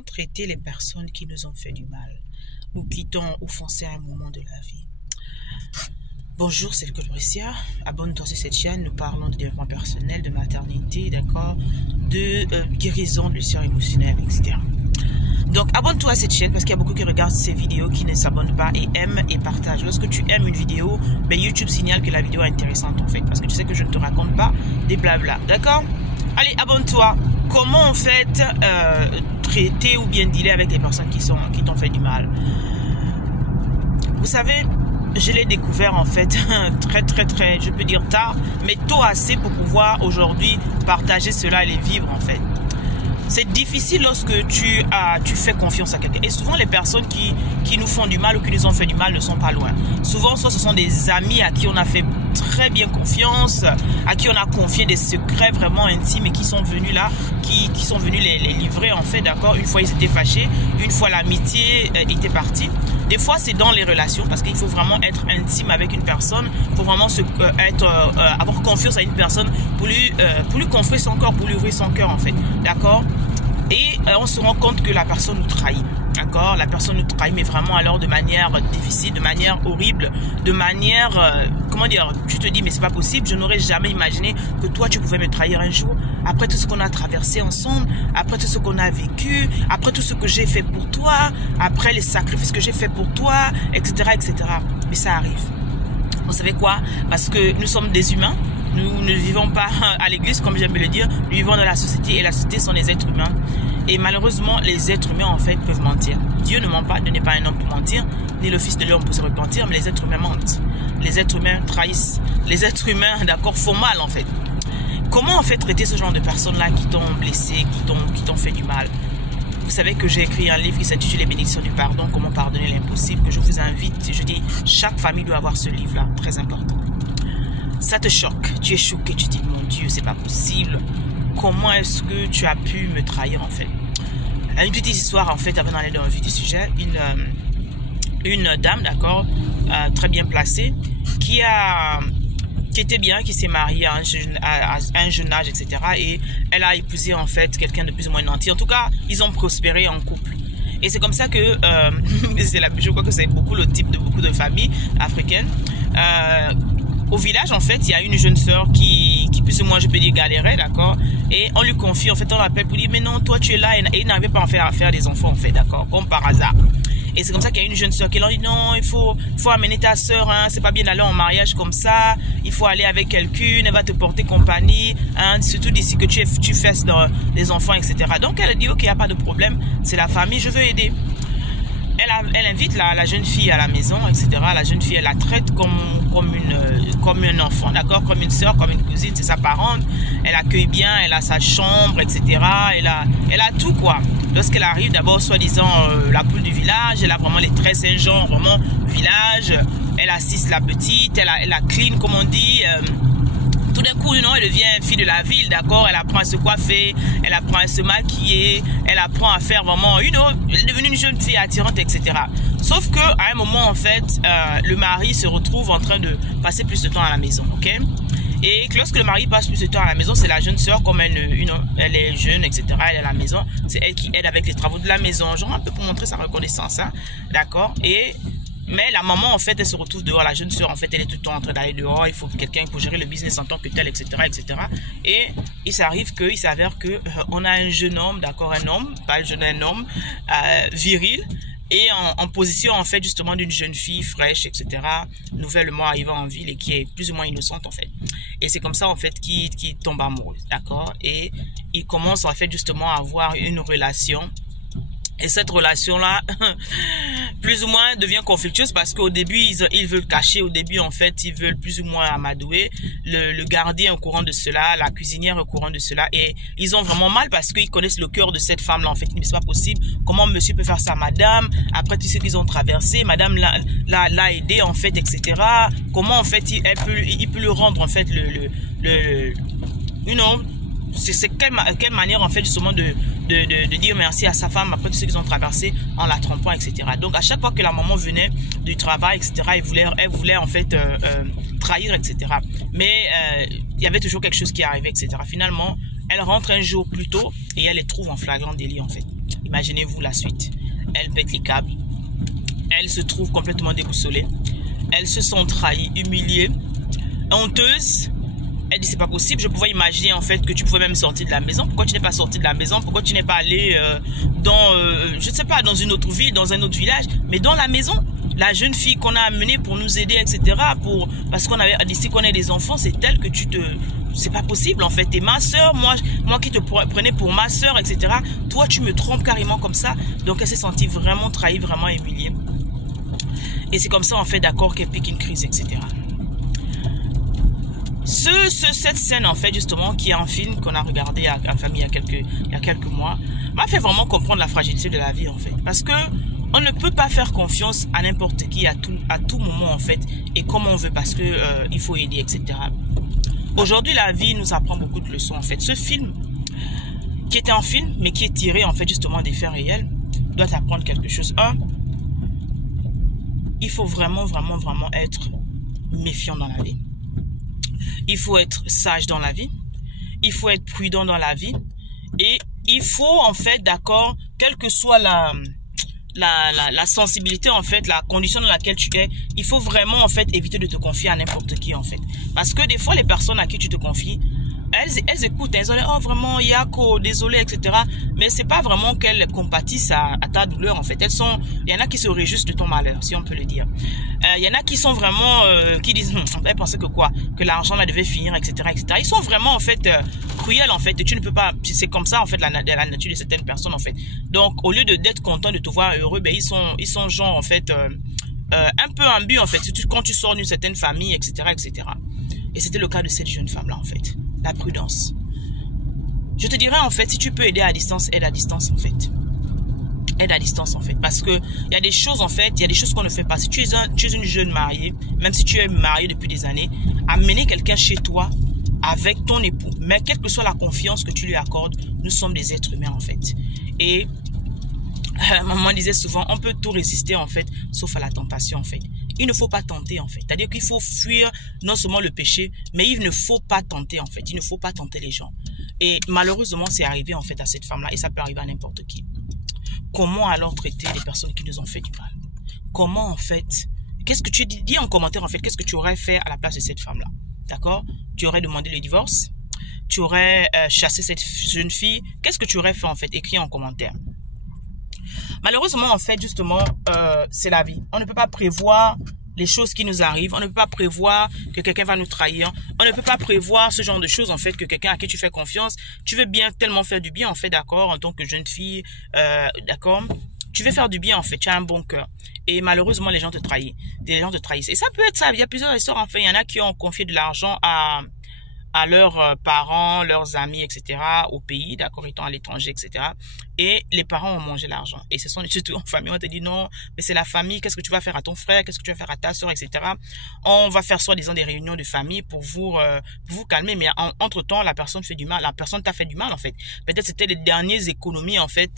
Comment traiter les personnes qui nous ont fait du mal ou qui t'ont offensé à un moment de la vie? Bonjour, c'est le Coach Brescia. Abonne-toi sur cette chaîne. Nous parlons de développement personnel, de maternité, d'accord, de guérison de blessures émotionnelles, etc. Donc, abonne-toi à cette chaîne parce qu'il y a beaucoup qui regardent ces vidéos, qui ne s'abonnent pas et aiment et partagent. Lorsque tu aimes une vidéo, ben YouTube signale que la vidéo est intéressante en fait. Parce que tu sais que je ne te raconte pas des blabla, d'accord? Allez, abonne-toi. Comment en fait traiter ou bien dealer avec les personnes qui t'ont fait du mal? Vous savez, je l'ai découvert en fait très, je peux dire tard, mais tôt assez pour pouvoir aujourd'hui partager cela et les vivre en fait. C'est difficile lorsque tu fais confiance à quelqu'un. Et souvent, les personnes qui nous font du mal ou qui nous ont fait du mal ne sont pas loin. Souvent, soit ce sont des amis à qui on a fait très bien confiance, à qui on a confié des secrets vraiment intimes et qui sont venus là, qui sont venus les livrer en fait, d'accord. Une fois, ils étaient fâchés. Une fois, l'amitié était partie. Des fois, c'est dans les relations parce qu'il faut vraiment être intime avec une personne. Il faut vraiment avoir confiance à une personne pour lui confier son corps, pour lui ouvrir son cœur en fait, d'accord. Et on se rend compte que la personne nous trahit, d'accord. La personne nous trahit, mais vraiment alors de manière difficile, de manière horrible, de manière, comment dire, tu te dis mais c'est pas possible, je n'aurais jamais imaginé que toi tu pouvais me trahir un jour, après tout ce qu'on a traversé ensemble, après tout ce qu'on a vécu, après tout ce que j'ai fait pour toi, après les sacrifices que j'ai fait pour toi, etc., etc. Mais ça arrive. Vous savez quoi? Parce que nous sommes des humains. Nous ne vivons pas à l'église, comme j'aime le dire. Nous vivons dans la société et la société sont les êtres humains. Et malheureusement, les êtres humains, en fait, peuvent mentir. Dieu ne ment pas, Dieu n'est pas un homme pour mentir, ni le fils de l'homme pour se repentir, mais les êtres humains mentent. Les êtres humains trahissent. Les êtres humains, d'accord, font mal, en fait. Comment, en fait, traiter ce genre de personnes-là qui t'ont blessé, qui t'ont fait du mal? Vous savez que j'ai écrit un livre qui s'intitule Les bénédictions du pardon, comment pardonner l'impossible, que je vous invite. Je dis, chaque famille doit avoir ce livre-là, très important. Ça te choque, tu es choqué, tu te dis mon Dieu, c'est pas possible. Comment est-ce que tu as pu me trahir en fait? Une petite histoire en fait avant d'aller dans le vif du sujet. Une dame, d'accord, très bien placée, qui était bien, qui s'est mariée à un jeune âge, etc. Et elle a épousé en fait quelqu'un de plus ou moins nanti. En tout cas, ils ont prospéré en couple. Et c'est comme ça que, je crois que c'est beaucoup le type de beaucoup de familles africaines. Au village, en fait, il y a une jeune sœur qui plus ou moins, je peux dire, galérait, d'accord. Et on lui confie, en fait, on l'appelle pour dire, mais non, toi, tu es là. Et il n'arrivait pas à faire des enfants, en fait, d'accord, comme par hasard. Et c'est comme ça qu'il y a une jeune sœur qui leur dit, non, il faut amener ta sœur, hein, c'est pas bien d'aller en mariage comme ça. Il faut aller avec quelqu'une, elle va te porter compagnie, hein, surtout d'ici que tu fesses des enfants, etc. Donc, elle dit, ok, il n'y a pas de problème, c'est la famille, je veux aider. Elle invite la jeune fille à la maison, etc. La jeune fille, elle la traite comme un enfant, d'accord, comme une soeur, comme une cousine, c'est sa parente. Elle accueille bien, elle a sa chambre, etc. Elle a tout, quoi. Lorsqu'elle arrive, d'abord, soi-disant, la poule du village, elle a vraiment les traits Saint-Jean, vraiment, village. Elle assiste la petite, elle la clean, comme on dit. Tout d'un coup, elle devient fille de la ville, d'accord. Elle apprend à se coiffer, elle apprend à se maquiller, elle apprend à faire vraiment, elle est devenue une jeune fille attirante, etc. Sauf que à un moment, en fait, le mari se retrouve en train de passer plus de temps à la maison, ok. Et lorsque le mari passe plus de temps à la maison, c'est la jeune sœur, comme elle est jeune, etc. Elle est à la maison, c'est elle qui aide avec les travaux de la maison, genre un peu pour montrer sa reconnaissance, hein, d'accord. Mais la maman, en fait, elle se retrouve dehors. La jeune sœur, en fait, elle est tout le temps en train d'aller dehors. Il faut quelqu'un pour gérer le business en tant que tel, etc., etc. Et il s'avère que on a un jeune homme, d'accord, un homme, viril, et en position, en fait, justement, d'une jeune fille fraîche, etc., nouvellement arrivant en ville et qui est plus ou moins innocente, en fait. Et c'est comme ça, en fait, qu'il tombe amoureux, d'accord. Et il commence, en fait, justement, à avoir une relation. Et cette relation-là, plus ou moins, devient conflictueuse parce qu'au début, ils veulent cacher. Au début, en fait, ils veulent plus ou moins amadouer. Le gardien au courant de cela, la cuisinière au courant de cela. Et ils ont vraiment mal parce qu'ils connaissent le cœur de cette femme-là, en fait. Mais c'est pas possible. Comment monsieur peut faire ça, madame? Après tout ce qu'ils ont traversé, madame l'a aidé, en fait, etc. Comment, en fait, il peut lui rendre, en fait, c'est quelle manière, en fait, justement, de dire merci à sa femme après tout ce qu'ils ont traversé en la trompant, etc. Donc, à chaque fois que la maman venait du travail, etc., elle voulait en fait, trahir, etc. Mais, il y avait toujours quelque chose qui arrivait, etc. Finalement, elle rentre un jour plus tôt et elle les trouve en flagrant délit, en fait. Imaginez-vous la suite. Elle pète les câbles. Elle se trouve complètement déboussolée. Elle se sent trahie, humiliée, honteuse. Elle dit c'est pas possible. Je pouvais imaginer en fait que tu pouvais même sortir de la maison. Pourquoi tu n'es pas sorti de la maison? Pourquoi tu n'es pas allé dans, je ne sais pas, dans une autre ville, dans un autre village, mais dans la maison? La jeune fille qu'on a amenée pour nous aider, etc. Parce qu'on avait décidé qu'on ait des enfants, c'est elle que tu te... C'est pas possible en fait. Et ma soeur, moi qui te prenais pour ma soeur, etc. Toi, tu me trompes carrément comme ça. Donc elle s'est sentie vraiment trahie, vraiment humiliée. Et c'est comme ça en fait, d'accord, qu'elle pique une crise, etc. Cette scène en fait justement, qui est un film qu'on a regardé à la famille il y a quelques mois, m'a fait vraiment comprendre la fragilité de la vie en fait. Parce que on ne peut pas faire confiance à n'importe qui à tout moment en fait, et comme on veut, parce que il faut aider, etc. Aujourd'hui, la vie nous apprend beaucoup de leçons en fait. Ce film, qui était un film, mais qui est tiré en fait justement des faits réels, doit t'apprendre quelque chose. Il faut vraiment être méfiant dans la vie. Il faut être sage dans la vie. Il faut être prudent dans la vie. Et il faut en fait, d'accord, quelle que soit la sensibilité en fait, la condition dans laquelle tu es, il faut vraiment en fait éviter de te confier à n'importe qui en fait. Parce que des fois les personnes à qui tu te confies, elles écoutent, elles ont dit, oh vraiment Yako, désolé, etc. Mais c'est pas vraiment qu'elles compatissent à ta douleur en fait. Il y en a qui se réjouissent de ton malheur, si on peut le dire. Il y en a qui sont vraiment, qui disent, elles pensaient que quoi, que l'argent là devait finir, etc., etc. Ils sont vraiment en fait cruels en fait. Et tu ne peux pas, c'est comme ça en fait la nature de certaines personnes en fait. Donc au lieu d'être content de te voir heureux, ben ils sont genre en fait un peu ambus en fait. Quand tu sors d'une certaine famille, etc., etc. Et c'était le cas de cette jeune femme là en fait. La prudence. Je te dirais en fait, si tu peux aider à distance, aide à distance en fait. Aide à distance en fait. Parce que il y a des choses en fait, il y a des choses qu'on ne fait pas. Si tu es une jeune mariée, même si tu es mariée depuis des années, amener quelqu'un chez toi avec ton époux, mais quelle que soit la confiance que tu lui accordes, nous sommes des êtres humains en fait. Et maman disait souvent, on peut tout résister en fait, sauf à la tentation en fait. Il ne faut pas tenter en fait. C'est-à-dire qu'il faut fuir non seulement le péché, mais il ne faut pas tenter en fait. Il ne faut pas tenter les gens. Et malheureusement, c'est arrivé en fait à cette femme-là, et ça peut arriver à n'importe qui. Comment alors traiter les personnes qui nous ont fait du mal? Comment en fait? Qu'est-ce que tu dis en commentaire en fait? Qu'est-ce que tu aurais fait à la place de cette femme-là? D'accord? Tu aurais demandé le divorce? Tu aurais chassé cette jeune fille? Qu'est-ce que tu aurais fait en fait? Écris en commentaire. Malheureusement, en fait, justement, c'est la vie. On ne peut pas prévoir les choses qui nous arrivent. On ne peut pas prévoir que quelqu'un va nous trahir. On ne peut pas prévoir ce genre de choses, en fait, que quelqu'un à qui tu fais confiance, tu veux bien tellement faire du bien, en fait, d'accord, en tant que jeune fille, d'accord, tu veux faire du bien, en fait, tu as un bon cœur. Et malheureusement, les gens te trahissent. Les gens te trahissent. Et ça peut être ça. Il y a plusieurs histoires, en fait. Il y en a qui ont confié de l'argent à leurs parents, leurs amis, etc., au pays, d'accord, étant à l'étranger, etc. Et les parents ont mangé l'argent. Et ce sont surtout en famille, on te dit non, mais c'est la famille, qu'est-ce que tu vas faire à ton frère, qu'est-ce que tu vas faire à ta soeur, etc. On va faire soi-disant des réunions de famille pour vous calmer, mais entre-temps, la personne fait du mal, la personne t'a fait du mal, en fait. Peut-être c'était les dernières économies, en fait,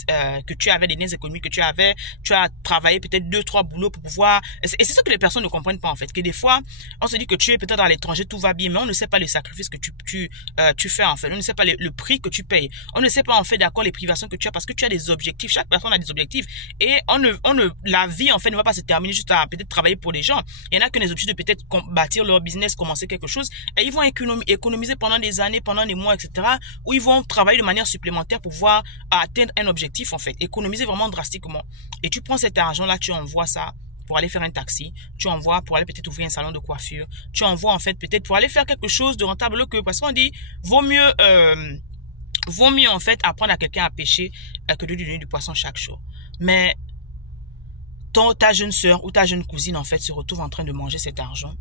que tu avais, les dernières économies que tu avais, tu as travaillé peut-être 2-3 boulots pour pouvoir, et c'est ça que les personnes ne comprennent pas, en fait, que des fois, on se dit que tu es peut-être à l'étranger, tout va bien, mais on ne sait pas le sacrifice que tu fais en fait. On ne sait pas le prix que tu payes. On ne sait pas en fait d'accord les privations que tu as, parce que tu as des objectifs. Chaque personne a des objectifs, et la vie en fait ne va pas se terminer juste à peut-être travailler pour les gens. Il y en a qui ont des objectifs de peut-être bâtir leur business, commencer quelque chose, et ils vont économiser pendant des années, pendant des mois, etc. Ou ils vont travailler de manière supplémentaire pour pouvoir atteindre un objectif en fait. Économiser vraiment drastiquement. Et tu prends cet argent là, tu envoies ça pour aller faire un taxi, tu envoies pour aller peut-être ouvrir un salon de coiffure, tu envoies en fait peut-être pour aller faire quelque chose de rentable, que parce qu'on dit vaut mieux en fait apprendre à quelqu'un à pêcher que de lui donner du poisson chaque jour. Mais ta jeune sœur ou ta jeune cousine en fait se retrouve en train de manger cet argent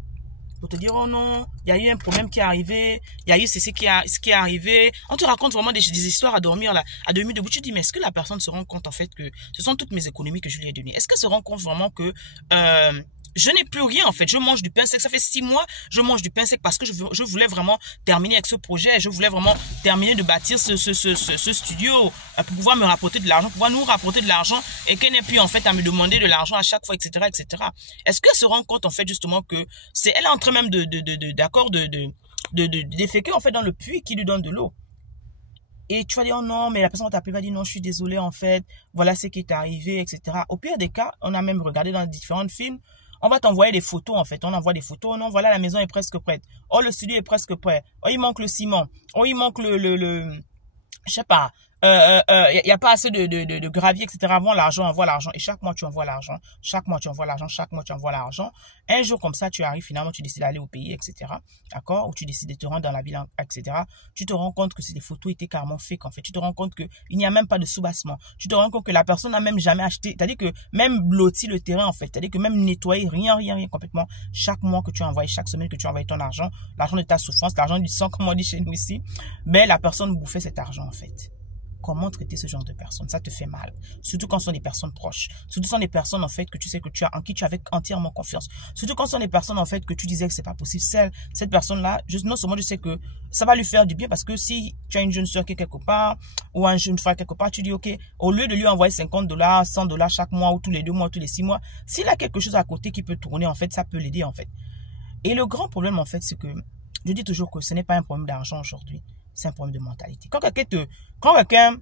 pour te dire, oh non, il y a eu un problème qui est arrivé, il y a eu ce qui est arrivé. On te raconte vraiment des histoires à dormir debout. Tu te dis, mais est-ce que la personne se rend compte en fait que ce sont toutes mes économies que je lui ai données? Est-ce qu'elle se rend compte vraiment que je n'ai plus rien en fait? Je mange du pain sec. Ça fait 6 mois, je mange du pain sec parce que je voulais vraiment terminer avec ce projet. Je voulais vraiment terminer de bâtir ce studio pour pouvoir me rapporter de l'argent, pouvoir nous rapporter de l'argent, et qu'elle n'ait plus en fait à me demander de l'argent à chaque fois, etc., etc. Est-ce qu'elle se rend compte en fait justement que elle est en train même de déféquer en fait dans le puits qui lui donne de l'eau? Et tu vas dire, oh non, mais la personne va t'appeler, va dire, non, je suis désolé, en fait, voilà ce qui est arrivé, etc. Au pire des cas, on a même regardé dans différents films, on va t'envoyer des photos, en fait. On envoie des photos, non, voilà, la maison est presque prête. Oh, le studio est presque prêt. Oh, il manque le ciment. Oh, il manque je sais pas, y a pas assez de gravier, etc. Envoie l'argent. Et chaque mois, tu envoies l'argent. Chaque mois, tu envoies l'argent. Chaque mois, tu envoies l'argent. Un jour, comme ça, tu arrives, finalement, tu décides d'aller au pays, etc. D'accord? Ou tu décides de te rendre dans la ville, etc. Tu te rends compte que ces photos étaient carrément fake, en fait. Tu te rends compte que il n'y a même pas de soubassement. Tu te rends compte que la personne n'a même jamais acheté. C'est-à-dire que même blotti le terrain, en fait. C'est-à-dire que même nettoyer, rien, complètement. Chaque mois que tu envoies, chaque semaine que tu envoies ton argent, l'argent de ta souffrance, l'argent du sang, comme on dit chez nous ici, mais la personne bouffait cet argent, en fait. Comment traiter ce genre de personnes? Ça te fait mal. Surtout quand ce sont des personnes proches. Surtout quand ce sont des personnes, en fait, que tu sais que en qui tu avais entièrement confiance. Surtout quand ce sont des personnes, en fait, que tu disais que c'est pas possible. Cette personne-là, non seulement je sais que ça va lui faire du bien parce que si tu as une jeune soeur qui est quelque part, ou un jeune frère quelque part, tu dis, OK, au lieu de lui envoyer $50, $100 chaque mois, ou tous les 2 mois, tous les 6 mois, s'il a quelque chose à côté qui peut tourner, en fait, ça peut l'aider, en fait. Et le grand problème, en fait, c'est que, je dis toujours que ce n'est pas un problème d'argent aujourd'hui. C'est un problème de mentalité. Quand quelqu'un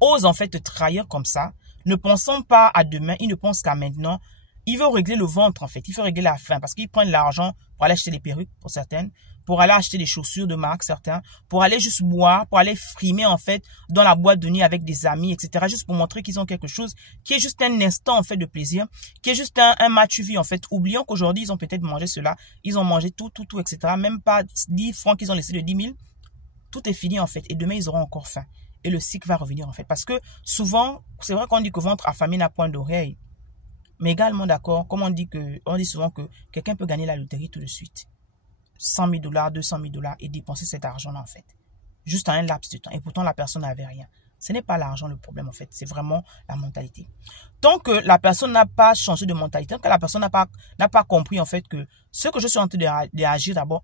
ose en fait te trahir comme ça, ne pensant pas à demain, il ne pense qu'à maintenant, il veut régler le ventre en fait, il veut régler la faim parce qu'ils prennent l'argent pour aller acheter des perruques pour certaines, pour aller acheter des chaussures de marque certains, pour aller juste boire, pour aller frimer en fait dans la boîte de nuit avec des amis, etc. Juste pour montrer qu'ils ont quelque chose qui est juste un instant en fait de plaisir, qui est juste un match vie en fait, oubliant qu'aujourd'hui ils ont peut-être mangé cela, ils ont mangé tout, etc. Même pas 10 francs qu'ils ont laissé de 10 000. Tout est fini en fait et demain ils auront encore faim et le cycle va revenir en fait parce que souvent c'est vrai qu'on dit que ventre affamé n'a point d'oreille mais également d'accord comme on dit souvent que quelqu'un peut gagner la loterie tout de suite 100 000 $, 200 000 $ et dépenser cet argent là en fait juste en un laps de temps et pourtant la personne n'avait rien. Ce n'est pas l'argent le problème en fait, c'est vraiment la mentalité. Tant que la personne n'a pas changé de mentalité, tant que la personne n'a pas compris en fait que ce que je suis en train d'agir d'abord,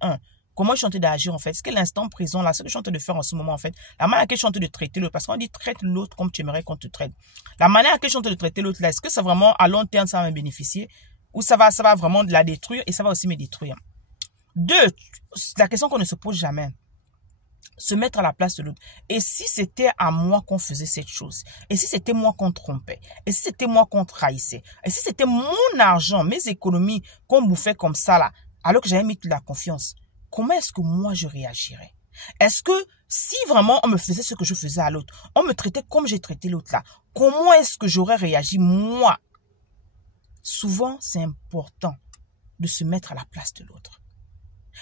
comment je suis en train d'agir en fait, ce qu'est l'instant présent là, ce que je suis en train de faire en ce moment en fait, la manière à laquelle je suis en train de traiter l'autre, parce qu'on dit traite l'autre comme tu aimerais qu'on te traite. La manière à laquelle je suis en train de traiter l'autre là, est-ce que ça vraiment à long terme ça va me bénéficier ou ça va vraiment la détruire et ça va aussi me détruire. Deux, la question qu'on ne se pose jamais, se mettre à la place de l'autre. Et si c'était à moi qu'on faisait cette chose? Et si c'était moi qu'on trompait? Et si c'était moi qu'on trahissait? Et si c'était mon argent, mes économies qu'on bouffait comme ça là, alors que j'avais mis toute la confiance? Comment est-ce que moi je réagirais? Est-ce que si vraiment on me faisait ce que je faisais à l'autre, on me traitait comme j'ai traité l'autre là, comment est-ce que j'aurais réagi moi? Souvent, c'est important de se mettre à la place de l'autre.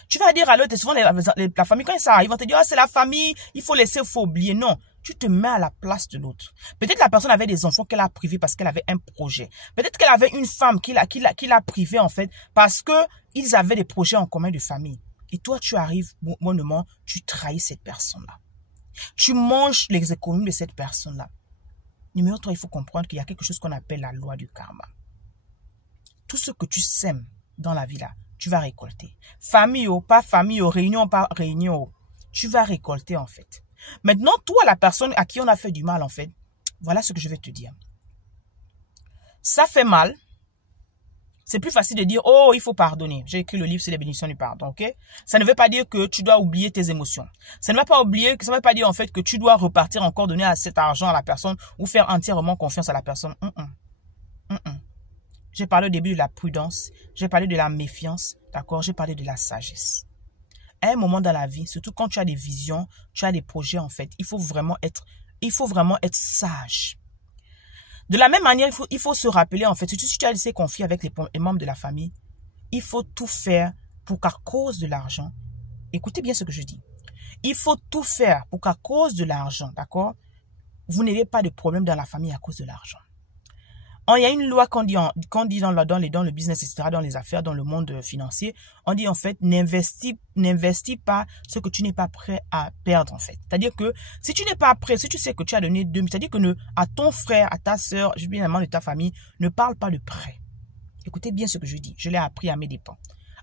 Tu vas dire à l'autre, et souvent la famille, quand ça arrive, ils vont te dire, oh, c'est la famille, il faut laisser, il faut oublier. Non, tu te mets à la place de l'autre. Peut-être la personne avait des enfants qu'elle a privés parce qu'elle avait un projet. Peut-être qu'elle avait une femme qui l'a privée en fait parce que ils avaient des projets en commun de famille. Et toi, tu arrives bonnement, tu trahis cette personne-là. Tu manges les économies de cette personne-là. Numéro 3, il faut comprendre qu'il y a quelque chose qu'on appelle la loi du karma. Tout ce que tu sèmes dans la vie là, tu vas récolter. Famille ou pas famille, ou réunion pas réunion, tu vas récolter en fait. Maintenant, toi, la personne à qui on a fait du mal en fait, voilà ce que je vais te dire. Ça fait mal. C'est plus facile de dire, oh, il faut pardonner. J'ai écrit le livre sur les bénédictions du pardon, ok? Ça ne veut pas dire que tu dois oublier tes émotions. Ça ne va pas ça ne veut pas dire en fait que tu dois repartir encore donner cet argent à la personne ou faire entièrement confiance à la personne. J'ai parlé au début de la prudence, j'ai parlé de la méfiance, d'accord? J'ai parlé de la sagesse. À un moment dans la vie, surtout quand tu as des visions, tu as des projets en fait, il faut vraiment être sage. De la même manière, il faut se rappeler en fait, surtout si tu as laissé confier avec les membres de la famille, il faut tout faire pour qu'à cause de l'argent, écoutez bien ce que je dis, il faut tout faire pour qu'à cause de l'argent, d'accord, vous n'ayez pas de problème dans la famille à cause de l'argent. Il y a une loi qu'on dit dans le business, etc., dans les affaires, dans le monde financier. On dit en fait, n'investis pas ce que tu n'es pas prêt à perdre en fait. C'est-à-dire que si tu n'es pas prêt, si tu sais que tu as donné 2 000, c'est-à-dire que à ton frère, à ta sœur, je veux bien de ta famille, ne parle pas de prêt. Écoutez bien ce que je dis. Je l'ai appris à mes dépens.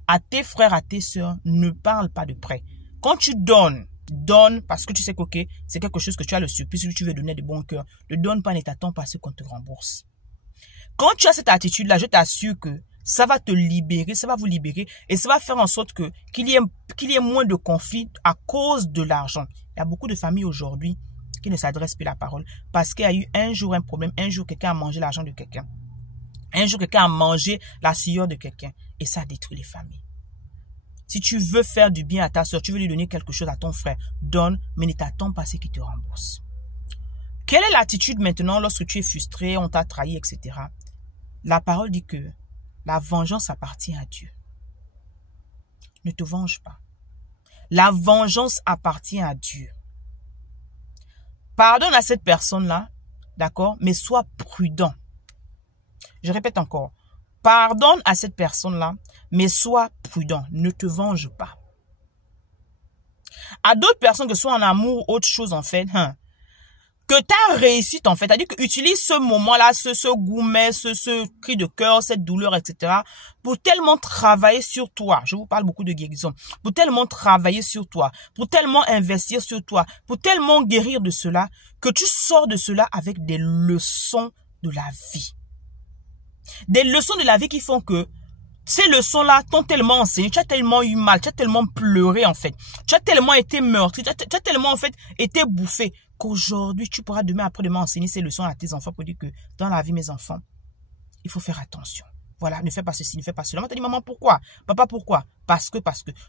À tes frères, à tes sœurs, ne parle pas de prêt. Quand tu donne parce que tu sais que okay, c'est quelque chose que tu as le surplus, que tu veux donner de bon cœur. Ne donne pas, ne t'attends pas à ce qu'on te rembourse. Quand tu as cette attitude-là, je t'assure que ça va te libérer, ça va vous libérer et ça va faire en sorte qu'il y ait moins de conflits à cause de l'argent. y a beaucoup de familles aujourd'hui qui ne s'adressent plus à la parole parce qu'il y a eu un jour un problème, un jour quelqu'un a mangé l'argent de quelqu'un. Un jour quelqu'un a mangé la sueur de quelqu'un et ça détruit les familles. Si tu veux faire du bien à ta soeur, tu veux lui donner quelque chose à ton frère, donne, mais ne t'attends pas à ce qu'il te rembourse. Quelle est l'attitude maintenant lorsque tu es frustré, on t'a trahi, etc. La parole dit que la vengeance appartient à Dieu. Ne te venge pas. La vengeance appartient à Dieu. Pardonne à cette personne-là, d'accord, mais sois prudent. Je répète encore. Pardonne à cette personne-là, mais sois prudent. Ne te venge pas. À d'autres personnes, que ce soit en amour ou autre chose, en fait, que ta réussite, en fait, c'est-à-dire que utilise ce moment-là, ce gourmet, ce cri de cœur, cette douleur, etc., pour tellement travailler sur toi. Je vous parle beaucoup de guérison. Pour tellement travailler sur toi, pour tellement investir sur toi, pour tellement guérir de cela, que tu sors de cela avec des leçons de la vie. Des leçons de la vie qui font que ces leçons-là t'ont tellement enseigné, tu as tellement eu mal, tu as tellement pleuré en fait, tu as tellement été meurtri, tu as tellement en fait été bouffé qu'aujourd'hui tu pourras demain après-demain enseigner ces leçons à tes enfants pour dire que dans la vie mes enfants, il faut faire attention. Voilà, ne fais pas ceci, ne fais pas cela. Moi, t'as dit maman pourquoi? Papa pourquoi? Parce que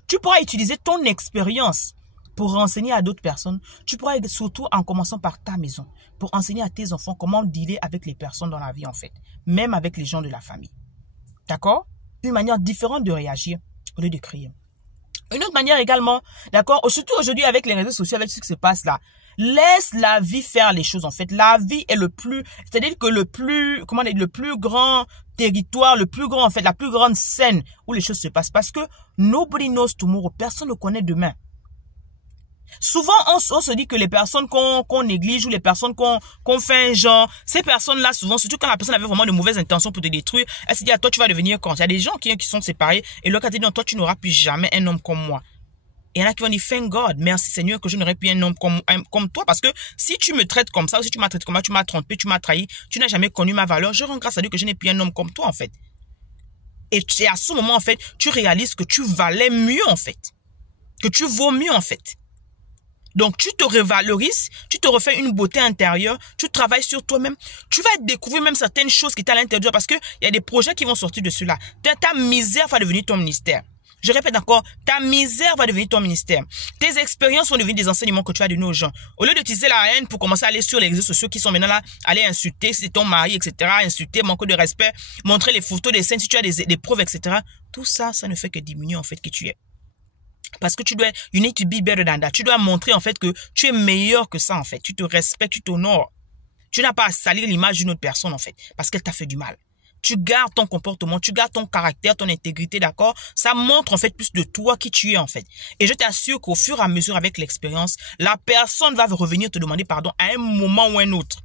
tu pourras utiliser ton expérience pour renseigner à d'autres personnes. Tu pourras surtout en commençant par ta maison pour enseigner à tes enfants comment dealer avec les personnes dans la vie en fait, même avec les gens de la famille. D'accord? Une manière différente de réagir au lieu de crier. Une autre manière également, d'accord, surtout aujourd'hui avec les réseaux sociaux, avec ce qui se passe là, laisse la vie faire les choses en fait. La vie est c'est-à-dire que le plus grand territoire, le plus grand en fait, la plus grande scène où les choses se passent parce que nobody knows tomorrow, personne ne connaît demain. Souvent, on se dit que les personnes qu'on néglige ou les personnes qu'on fait un genre, ces personnes-là, souvent, surtout quand la personne avait vraiment de mauvaises intentions pour te détruire, elle se dit, à toi, tu vas devenir con. Il y a des gens qui sont séparés et l'autre a dit, non, toi, tu n'auras plus jamais un homme comme moi. Et il y en a qui vont dire, thank God, merci Seigneur que je n'aurai plus un homme comme toi parce que si tu me traites comme ça ou si tu m'as traité comme ça, tu m'as trompé, tu m'as trahi, tu n'as jamais connu ma valeur, je rends grâce à Dieu que je n'ai plus un homme comme toi, en fait. Et c'est à ce moment, en fait, tu réalises que tu valais mieux, en fait. Que tu vaux mieux, en fait. Donc, tu te revalorises, tu te refais une beauté intérieure, tu travailles sur toi-même, tu vas découvrir même certaines choses qui étaient à l'intérieur parce que il y a des projets qui vont sortir de cela. Ta misère va devenir ton ministère. Je répète encore, ta misère va devenir ton ministère. Tes expériences vont devenir des enseignements que tu vas donner aux gens. Au lieu d'utiliser la haine pour commencer à aller sur les réseaux sociaux qui sont maintenant là, aller insulter si c'est ton mari, etc., insulter, manquer de respect, montrer les photos, des scènes, si tu as des preuves, etc. Tout ça, ça ne fait que diminuer en fait qui tu es. Parce que you need to be better than that. Tu dois montrer en fait que tu es meilleur que ça en fait. Tu te respectes, tu t'honores. Tu n'as pas à salir l'image d'une autre personne en fait. Parce qu'elle t'a fait du mal. Tu gardes ton comportement, tu gardes ton caractère, ton intégrité, d'accord? Ça montre en fait plus de toi qui tu es en fait. Et je t'assure qu'au fur et à mesure avec l'expérience, la personne va revenir te demander pardon à un moment ou un autre.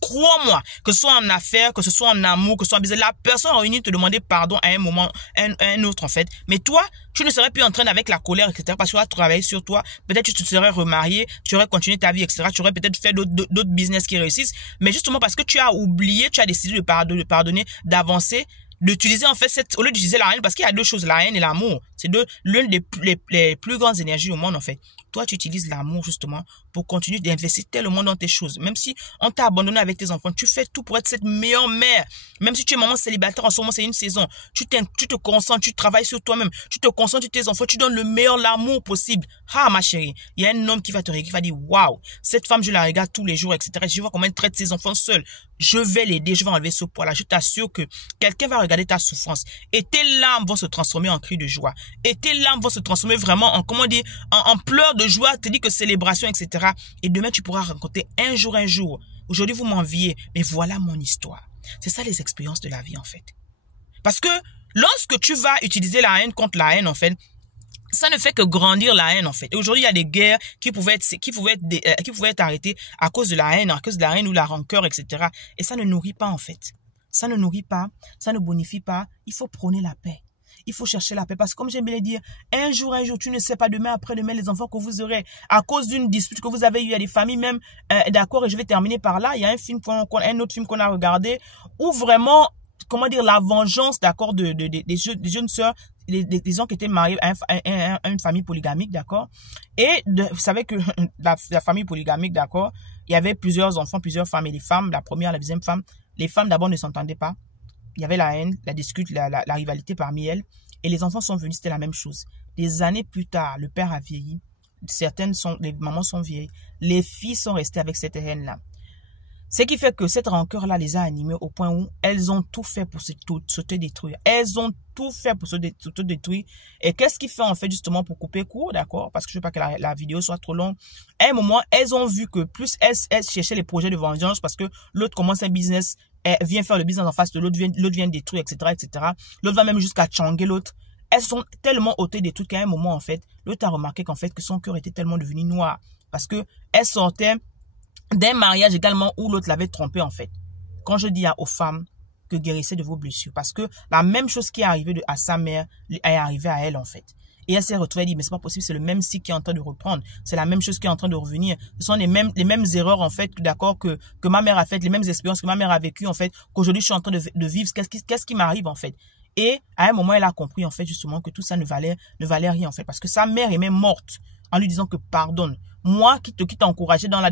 Crois-moi, que ce soit en affaires, que ce soit en amour, que ce soit en business, la personne va venir te demander pardon à un moment, un autre en fait. Mais toi, tu ne serais plus en train avec la colère, etc. Parce que tu vas travailler sur toi. Peut-être tu te serais remarié, tu aurais continué ta vie, etc. Tu aurais peut-être fait d'autres business qui réussissent. Mais justement parce que tu as oublié, tu as décidé de pardonner, d'avancer, d'utiliser en fait au lieu d'utiliser la haine, parce qu'il y a deux choses, la haine et l'amour. C'est l'une des plus grandes énergies au monde en fait. Toi, tu utilises l'amour justement pour continuer d'investir tellement dans tes choses. Même si on t'a abandonné avec tes enfants, tu fais tout pour être cette meilleure mère. Même si tu es maman célibataire, en ce moment, c'est une saison. Tu te concentres, tu travailles sur toi-même. Tu te concentres sur tes enfants, tu donnes le meilleur, l'amour possible. Ah, ma chérie, il y a un homme qui va te regarder, qui va dire, waouh, cette femme, je la regarde tous les jours, etc. Je vois comment elle traite ses enfants seuls. Je vais l'aider, je vais enlever ce poids-là. Je t'assure que quelqu'un va regarder ta souffrance. Et tes larmes vont se transformer en cris de joie. Et tes larmes vont se transformer vraiment en, comment dire, en pleurs de joie, te dit que célébration, etc. Et demain, tu pourras raconter un jour. Aujourd'hui, vous m'enviez, mais voilà mon histoire. C'est ça les expériences de la vie, en fait. Parce que lorsque tu vas utiliser la haine contre la haine, en fait, ça ne fait que grandir la haine, en fait. Et aujourd'hui, il y a des guerres qui pouvaient être arrêtées à cause de la haine ou la rancœur, etc. Et ça ne nourrit pas, en fait. Ça ne nourrit pas, ça ne bonifie pas. Il faut prôner la paix. Il faut chercher la paix parce que comme j'aime bien le dire, un jour, tu ne sais pas demain, après-demain, les enfants que vous aurez à cause d'une dispute que vous avez eue. Il y a des familles même, d'accord, et je vais terminer par là. Il y a un autre film qu'on a regardé où vraiment, comment dire, la vengeance, d'accord, des jeunes sœurs, des gens qui étaient mariés à une famille polygamique, d'accord? Et vous savez que la famille polygamique, d'accord, il y avait plusieurs enfants, plusieurs femmes. Et les femmes, la première, la deuxième femme, les femmes d'abord ne s'entendaient pas. Il y avait la haine, la dispute, la rivalité parmi elles. Et les enfants sont venus, c'était la même chose. Des années plus tard, le père a vieilli. Les mamans sont vieilles. Les filles sont restées avec cette haine-là. Ce qui fait que cette rancœur-là les a animées au point où elles ont tout fait pour se te détruire. Elles ont tout fait pour se te détruire. Et qu'est-ce qu'ils font en fait justement pour couper court, d'accord? Parce que je veux pas que la vidéo soit trop longue. À un moment, elles ont vu que plus elles cherchaient les projets de vengeance parce que l'autre commence un business, elle vient faire le business en face de l'autre, l'autre vient détruire, etc., etc. L'autre va même jusqu'à changuer l'autre. Elles sont tellement ôtées des trucs qu'à un moment, en fait, l'autre a remarqué qu'en fait, que son cœur était tellement devenu noir. Parce que elles sortaient d'un mariage également où l'autre l'avait trompé, en fait. Quand je dis aux femmes que guérissez de vos blessures, parce que la même chose qui est arrivée à sa mère est arrivée à elle, en fait. Et elle s'est retrouvée et dit, mais c'est pas possible, c'est le même cycle qui est en train de reprendre. C'est la même chose qui est en train de revenir. Ce sont les mêmes erreurs, en fait, d'accord, que ma mère a faites, les mêmes expériences que ma mère a vécues, en fait, qu'aujourd'hui je suis en train de vivre. Qu'est-ce qui m'arrive, en fait? Et à un moment, elle a compris, en fait, justement, que tout ça ne valait rien, en fait. Parce que sa mère est même morte en lui disant que pardonne. Moi, qui t'ai encouragé dans la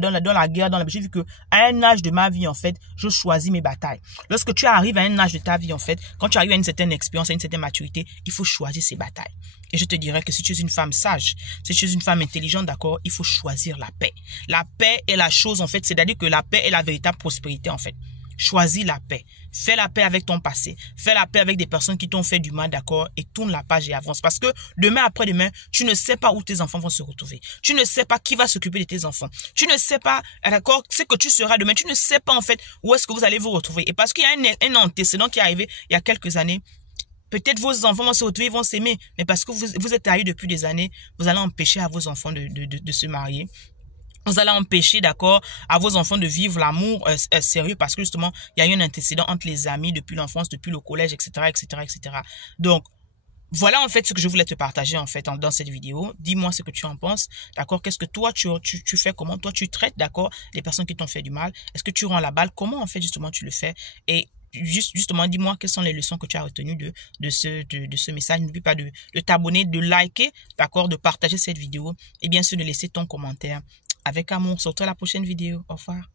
guerre, j'ai vu que à un âge de ma vie, en fait, je choisis mes batailles. Lorsque tu arrives à un âge de ta vie, en fait, quand tu arrives à une certaine expérience, à une certaine maturité, il faut choisir ses batailles. Et je te dirais que si tu es une femme sage, si tu es une femme intelligente, d'accord, il faut choisir la paix. La paix est la chose, en fait, c'est-à-dire que la paix est la véritable prospérité, en fait. Choisis la paix. Fais la paix avec ton passé. Fais la paix avec des personnes qui t'ont fait du mal, d'accord? Et tourne la page et avance. Parce que demain après-demain, tu ne sais pas où tes enfants vont se retrouver. Tu ne sais pas qui va s'occuper de tes enfants. Tu ne sais pas, d'accord, ce que tu seras demain. Tu ne sais pas, en fait, où est-ce que vous allez vous retrouver. Et parce qu'il y a un antécédent qui est arrivé il y a quelques années, peut-être vos enfants vont se retrouver, ils vont s'aimer. Mais parce que vous êtes mariés depuis des années, vous allez empêcher à vos enfants de se marier. Vous allez empêcher, d'accord, à vos enfants de vivre l'amour sérieux parce que justement, il y a eu un antécédent entre les amis depuis l'enfance, depuis le collège, etc., etc., etc. Donc, voilà en fait ce que je voulais te partager en fait dans cette vidéo. Dis-moi ce que tu en penses, d'accord? Qu'est-ce que toi tu fais? Comment toi tu traites, d'accord, les personnes qui t'ont fait du mal? Est-ce que tu rends la balle? Comment en fait justement tu le fais? Et justement, dis-moi quelles sont les leçons que tu as retenues de ce message. N'oublie pas de t'abonner, de liker, d'accord, de partager cette vidéo et bien sûr de laisser ton commentaire. Avec amour, sur toi la prochaine vidéo. Au revoir.